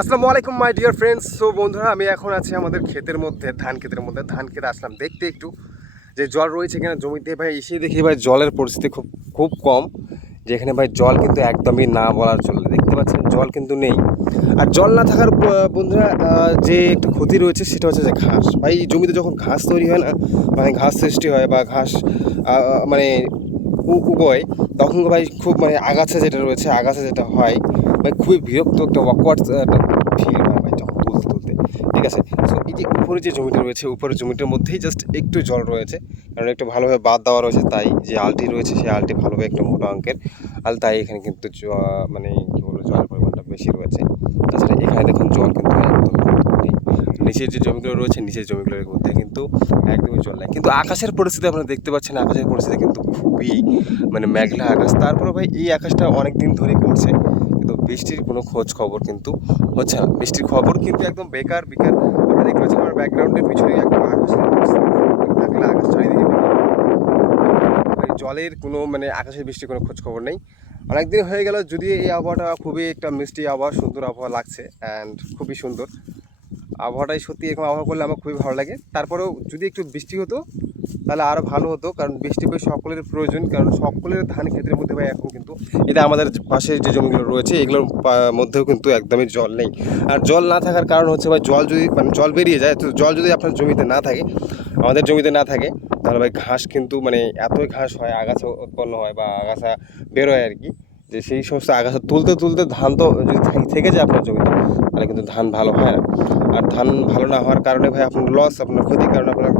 আসসালামু আলাইকুম my dear friends. So বন্ধুরা, আমি এখন আছি আমাদের ক্ষেতের মধ্যে, ধান খেতে আসলাম দেখতে একটু যে জল রয়েছে কিনা জমিতে। ভাই এসে দেখি ভাই জলের পরিস্থিতি খুব খুব কম, যেখানে ভাই জল কিন্তু একদমই না বলার চলে। দেখতে পাচ্ছেন জল কিন্তু নেই। আর জল না থাকার বন্ধুরা যে একটু ক্ষতি রয়েছে সেটা হচ্ছে যে ঘাস। ভাই জমিতে যখন ঘাস তৈরি হয় না, মানে ঘাস সৃষ্টি হয় বা ঘাস মানে উগয়, তখন ভাই খুব মানে আগাছা যেটা রয়েছে, আগাছা যেটা হয় ভাই খুবই বিরক্ত একটা অকওয়ার্ড একটা ফিল হয় ভাই যখন তুলতে ঠিক আছে। সো এই যে উপরে যে জমিটা রয়েছে, উপরের জমিটার মধ্যেই জাস্ট একটু জল রয়েছে, কারণ একটু ভালোভাবে বাদ দেওয়া রয়েছে, তাই যে আলটি রয়েছে সেই আলটি ভালোভাবে একটু মোটা অঙ্কের আল, তাই এখানে কিন্তু মানে কী বলবো জলের পরিমাণটা বেশি রয়েছে। তাছাড়া এখানে দেখুন জল কিন্তু একদম নেই। নিচের যে জমিগুলো রয়েছে, নিচের জমিগুলোর মধ্যে কিন্তু একদমই জল নেই। কিন্তু আকাশের পরিস্থিতি আপনারা দেখতে পাচ্ছেন, আকাশের পরিস্থিতি কিন্তু খুবই মানে মেঘলা আকাশ। তারপরে ভাই এই আকাশটা অনেক দিন ধরে করছে, কিন্তু বৃষ্টির কোনো খোঁজ খবর কিন্তু হচ্ছে না। বৃষ্টির খবর কিন্তু একদম বেকার বেকার। আপনারা দেখতে পাচ্ছেন আমার ব্যাকগ্রাউন্ডের পিছনে একদম আকাশের মেঘলা আকাশ চারিদিকে। ভাই জলের কোনো মানে আকাশের বৃষ্টির কোনো খোঁজ খবর নেই। অনেকদিন হয়ে গেল, যদি এই আবহাওয়াটা খুবই একটা মিষ্টি আবহাওয়া, সুন্দর আবহাওয়া লাগছে অ্যান্ড খুবই সুন্দর আবহাওয়াটাই। সত্যি এরকম আবহাওয়া করলে আমার খুবই ভালো লাগে। তারপরেও যদি একটু বৃষ্টি হতো তাহলে আরও ভালো হতো, কারণ বৃষ্টি ভাই সকলের প্রয়োজন। কারণ সকলের ধান ক্ষেতের মধ্যে ভাই এখন কিন্তু এটা আমাদের পাশে যে জমিগুলো রয়েছে এগুলোর মধ্যেও কিন্তু একদমই জল নেই। আর জল না থাকার কারণ হচ্ছে ভাই জল যদি মানে জল বেরিয়ে যায়, তো জল যদি আপনার জমিতে না থাকে, আমাদের জমিতে না থাকে, তাহলে ভাই ঘাস কিন্তু মানে এতই ঘাস হয়, আগাছা উৎপন্ন হয় বা আগাছা বেরোয় আর কি, যে সেই সমস্ত আগাছা তুলতে তুলতে ধান তো যদি থেকে যায় আপনার জমিতে, তাহলে কিন্তু ধান ভালো হয় না। আর ধান ভালো না হওয়ার কারণে ভাই আপনার লস, আপনার ক্ষতি, কারণ আপনার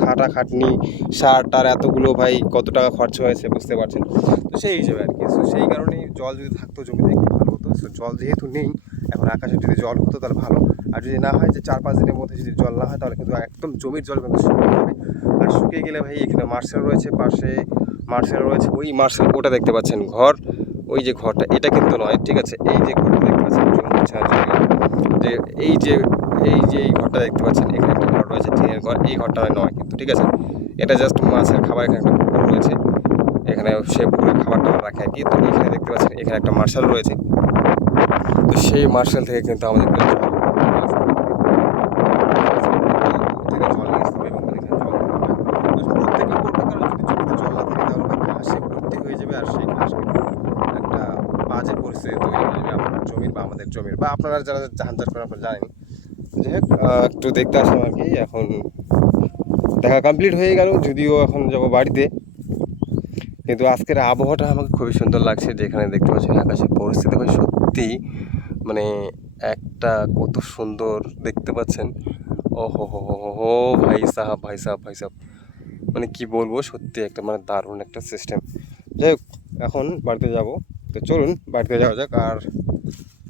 খাটাখাটনি সার টার এতগুলো ভাই কত টাকা খরচ হয়েছে বুঝতে পারছেন। তো সেই হিসেবে আর কি। সো সেই কারণেই জল যদি থাকতো জমিতে একটু ভালো হতো। সো জল যেহেতু নেই এখন, আকাশে যদি জল হতো তাহলে ভালো। আর যদি না হয়, যে 4-5 দিনের মধ্যে যদি জল না হয়, তাহলে কিন্তু একদম জমির জল কিন্তু শুকিয়ে যাবে। আর শুকিয়ে গেলে ভাই এখানে মার্শাল রয়েছে, পাশে মার্শাল রয়েছে, ওই মার্শাল ওটা দেখতে পাচ্ছেন ঘর, ওই যে ঘরটা এটা কিন্তু নয়, ঠিক আছে। এই যে ঘরটা দেখতে পাচ্ছেন যে এই যে এই ঘরটা দেখতে পাচ্ছেন, এখানে একটা ঘর রয়েছে টিনের ঘর, এই ঘরটা নয় কিন্তু, ঠিক আছে। এটা জাস্ট মাছের খাবার, এখানে একটা পুকুর রয়েছে, এখানে সে পুকুরের খাবার টাবার রাখে আর কি। তো এখানে দেখতে পাচ্ছেন এখানে একটা মার্শাল রয়েছে। তো সেই মার্শাল থেকে কিন্তু আমাদের একটা বাজে পরিস্থিতি তৈরি হয়ে যাবে আপনার জমির বা আমাদের জমির, বা আপনারা যারা ধান চাষ করেন আপনারা জানেন। যাই হোক, একটু দেখতে আসলাম আর কি। এখন দেখা কমপ্লিট হয়ে গেল, যদিও এখন যাবো বাড়িতে। কিন্তু আজকের আবহাওয়াটা আমাকে খুবই সুন্দর লাগছে, যেখানে দেখতে পাচ্ছেন আকাশের পরিস্থিতি ভাই সত্যি মানে একটা কত সুন্দর দেখতে পাচ্ছেন। ও হো হো হো হো হো, ভাই সাহাব ভাই সাহাব ভাই সাহাব, মানে কি বলবো, সত্যি একটা মানে দারুণ একটা সিস্টেম। যাই হোক, এখন বাড়িতে যাব। তো চলুন বাড়িতে যাওয়া যাক। আর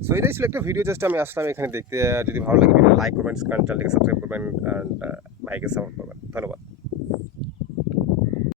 সো এটাই ছিল একটা ভিডিও, জাস্ট আমি আসলাম এখানে দেখতে। যদি ভালো লাগে ভিডিও লাইক করবেন, চ্যানেলটিকে সাবস্ক্রাইব করবেন, অ্যান্ড ভাইকে সাপোর্ট করবেন। ধন্যবাদ।